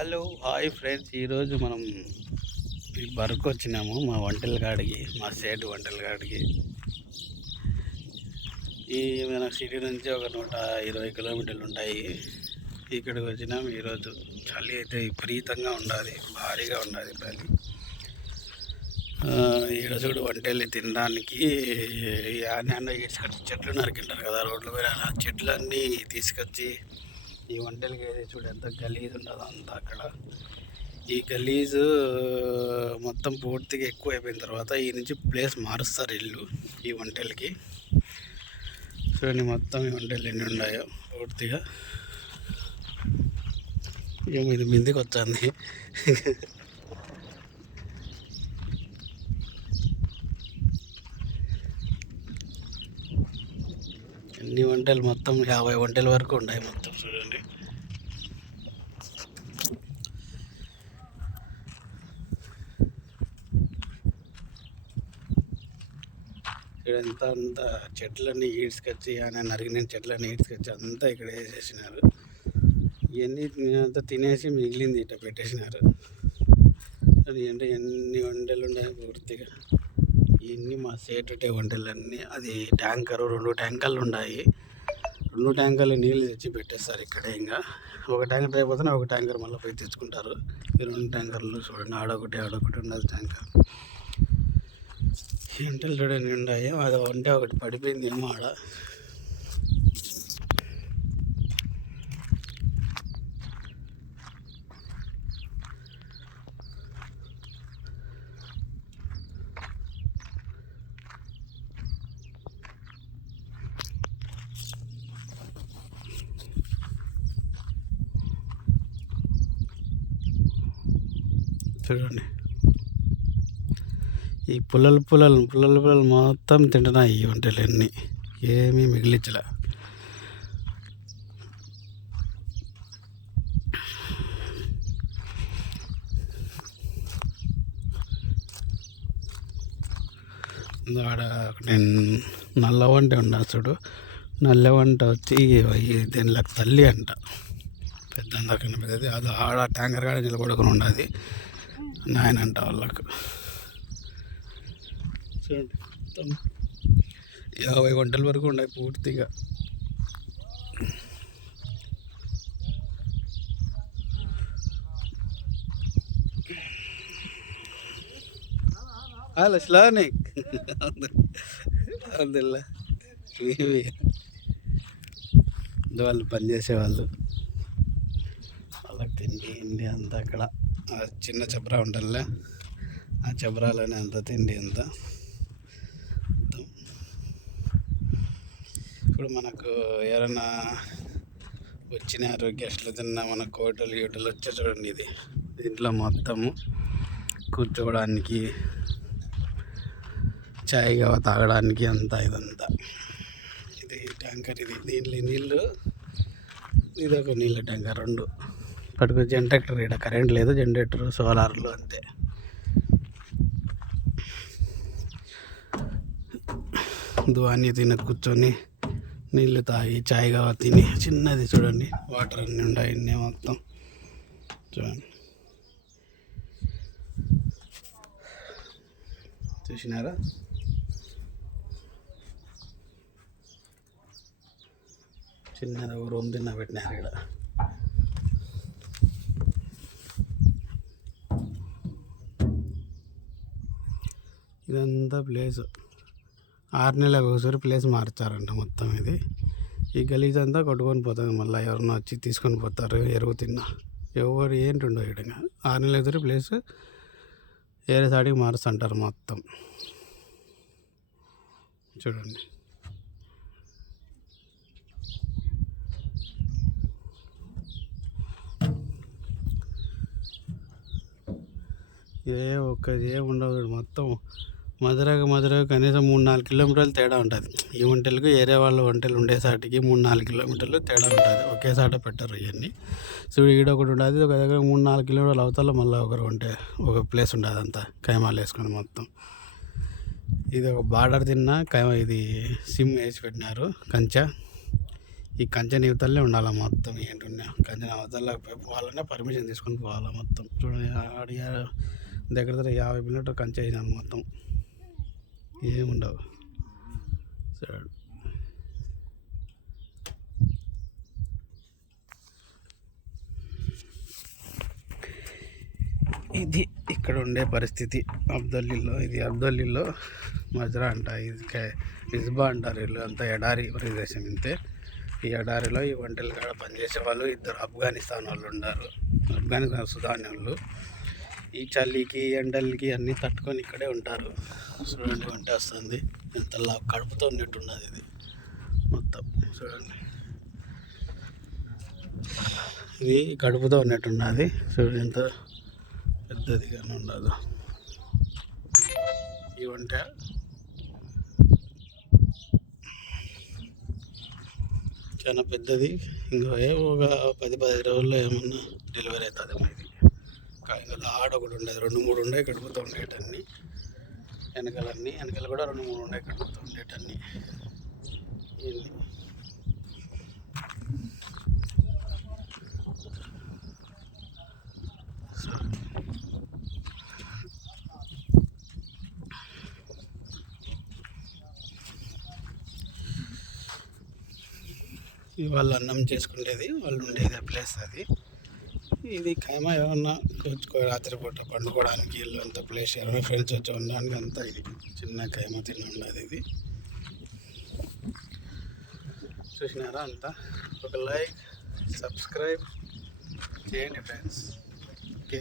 Hello hi friends. ఈరోజు మనం బరకు వచ్చినాము మా వంటల కాడికి మా సేటు వంటల కాడికి. ఈ మన సిటీ నుంచి ఒక నూట ఇరవై కిలోమీటర్లు ఉంటాయి. ఇక్కడికి వచ్చినాము ఈరోజు. చలి అయితే విపరీతంగా ఉండాలి భారీగా ఉండాలి చలి. ఈడ చూడు వంటలు తినడానికి నాన్న ఇసుకొచ్చి చెట్లు నరికింటారు కదా రోడ్ల మీద. ఆ చెట్లన్నీ తీసుకొచ్చి ఈ వంటలకి అయితే చూడు ఎంత గలీజ్ ఉండదు అంతా అక్కడ. ఈ గలీజ్ మొత్తం పూర్తిగా ఎక్కువ అయిపోయిన తర్వాత ఈ నుంచి ప్లేస్ మారుస్తారు ఇల్లు ఈ వంటలకి. చూడండి మొత్తం ఈ వంటలు ఎన్ని ఉన్నాయో పూర్తిగా. ఏమో ఇది మిందికి వచ్చింది. ఎన్ని వంటలు? మొత్తం యాభై వంటల వరకు ఉన్నాయి మొత్తం చూడండి. ఇక్కడంతా అంతా చెట్లన్నీ ఈడ్చుకొచ్చి ఆయన నరిగిన చెట్లన్నీ ఈడ్చుకొచ్చి అంతా ఇక్కడ వేసేసినారు. ఇవన్నీ అంతా తినేసి మిగిలింది ఇట పెట్టేసినారు. అది అంటే ఎన్ని వంటలు ఉన్నాయి పూర్తిగా? ఇవన్నీ మా సేటుటే వంటలన్నీ. అది ట్యాంకరు రెండు ట్యాంకర్లు ఉన్నాయి. రెండు ట్యాంకర్లు నీళ్ళు తెచ్చి పెట్టేస్తారు ఇక్కడే ఇంకా. ఒక ట్యాంకర్ అయిపోతేనే ఒక ట్యాంకర్ మళ్ళీ పోయి తెచ్చుకుంటారు. ఈ రెండు ట్యాంకర్లు చూడండి ఆడొకటి ఆడొకటి ఉన్నది ట్యాంకర్. ఈ వంటలు చూడండి ఉన్నాయి అది వంట ఒకటి పడిపోయింది ఏమో ఆడ చూడండి ఈ పుల్లలు పుల్లలు పుల్లలు పుల్లలు మొత్తం తింటున్నాయి ఈ వంటలు అన్నీ ఏమీ మిగిలించలే. ఆడ నేను నల్ల వంట ఉన్నా చూడు. నల్ల వంట వచ్చి దీనిలోకి తల్లి అంట. పెద్ద అందకన్నా పెద్దది. అది ఆడ ట్యాంకర్ కాడ నిలబడుకుని ఉండదు. నాయన అంట వాళ్ళకు. చూడండి. మొత్తం యాభై గంటల వరకు ఉన్నాయి పూర్తిగా. హలో స్లానిక్ అందుల్లా వాళ్ళు పని చేసేవాళ్ళు. వాళ్ళకి తిండి ఇండి అంతా అక్కడ. చిన్న చబ్రా ఉంటుందిలే. ఆ చబ్రాలోనే అంత తిండి అంతా. ఇప్పుడు మనకు ఎవరైనా వచ్చిన గెస్ట్లు తిన్నా మన కోటలు గీటలు వచ్చే చూడండి ఇది. దీంట్లో మొత్తము కూర్చోవడానికి చాయ్ కావ తాగడానికి అంతా ఇదంతా. ఇది ట్యాంకర్ ఇది. దీంట్లో నీళ్ళు ఇది ఒక నీళ్ళ ట్యాంకర్ రెండు. పట్టుకు జనరేటర్ ఇక్కడ కరెంట్ లేదు జనరేటర్ సోలార్లు అంతే. దువాన్ని తిన కూర్చొని నీళ్ళు తాగి చాయ్ కావ తిని. చిన్నది చూడండి. వాటర్ అన్నీ ఉన్నాయి అన్నీ మొత్తం. చూడండి. చూసినారా? చిన్నది ఒక రూమ్ తిన్న పెట్టినారు ఇక్కడ. ఇదంతా ప్లేస్. ఆరు నెలలకు ఒకసారి ప్లేస్ మార్చారంట మొత్తం ఇది. ఈ గలీజ్ అంతా కొట్టుకొని పోతుంది మళ్ళీ ఎవరన్నా వచ్చి తీసుకొని పోతారు ఎరువు తిన్నా. ఎవరు ఏంటి ఉండవు ఇక్కడ ఆరు నెలలకు ఒకసారి ప్లేస్ వేరే సాడికి మారుస్తుంటారు మొత్తం. చూడండి. ఏ ఒక్క ఏ ఉండదు మొత్తం మధురకు మధురకు కనీసం మూడు నాలుగు కిలోమీటర్లు తేడా ఉంటుంది. ఈ వంటలకు ఏరే వాళ్ళ వంటలు ఉండేసాటికి మూడు నాలుగు కిలోమీటర్లు తేడా ఉంటుంది. ఒకేసాట పెట్టరు ఇవన్నీ సో ఈడ ఒకటి ఉంటుంది ఒక దగ్గర మూడు నాలుగు కిలోమీటర్లు అవతల మళ్ళీ ఒకరు ఉంటే ఒక ప్లేస్ ఉంటుంది అంతా కైమాలు వేసుకొని మొత్తం. ఇది ఒక బార్డర్ తిన్న కైమా ఇది సిమ్ వేసి పెట్టినారు కంచె. ఈ కంచెని ఇవతలనే ఉండాలి మొత్తం ఏంటన్నా కంచెని అవతల పోవాలన్నా పర్మిషన్ తీసుకొని పోవాలా మొత్తం. చూడండి అడిగారు దగ్గర దగ్గర యాభై కిలోమీటర్ కంచె వేసినాను మొత్తం. ఏముండవు. చూడు ఇది ఇక్కడ ఉండే పరిస్థితి. అబ్దల్లీలో ఇది అబ్దల్లీలో మజ్రా అంట. ఇది కే- ఇజ్బా అంటారు వీళ్ళు అంతా ఎడారి ప్రదేశం ఇంతే. ఈ ఎడారిలో ఈ వంటలు కాడ పనిచేసే వాళ్ళు ఇద్దరు ఆఫ్ఘనిస్తాన్ వాళ్ళు ఉన్నారు. ఆఫ్ఘనిస్తాన్ సుదాన్ వాళ్ళు ఈ చలికి ఎండలకి అన్నీ తట్టుకొని ఇక్కడే ఉంటారు. చూడండి వంట వస్తుంది. ఇంతలా కడుపుతో ఉన్నట్టున్నది ఇది. మొత్తం చూడండి. ఇది కడుపుతో ఉన్నట్టున్నది. చూడండి ఎంత పెద్దదిగా ఉండదు ఈ వంట చాలా పెద్దది. ఇంకా ఏ ఒక పది పది రోజుల్లో ఏమన్నా డెలివరీ అవుతుంది ఇది. ఇంకా ఆడ ఒకటి ఉండేది. రెండు మూడు ఉండే కడుపుతూ ఉండేటన్ని. వెనకాలన్నీ వెనకాల కూడా రెండు మూడు ఉండే కడుపుతూ ఉండేటన్ని. ఇవన్నీ వాళ్ళు అన్నం చేసుకునేది వాళ్ళు ఉండేది ఆ ప్లేస్ అది. ఇది ఖైమ ఏమన్నా కూర్చుకో రాత్రిపూట పండుకోవడానికి ఇల్లు అంత ప్లేస్ ఎవరైనా ఫ్రెండ్స్ వచ్చి ఉండడానికి అంతా ఇది చిన్న ఖైమా తిన్న ఉండదు ఇది. చూసినారా అంతా? ఒక లైక్ సబ్స్క్రైబ్ చేయండి ఫ్రెండ్స్. ఓకే?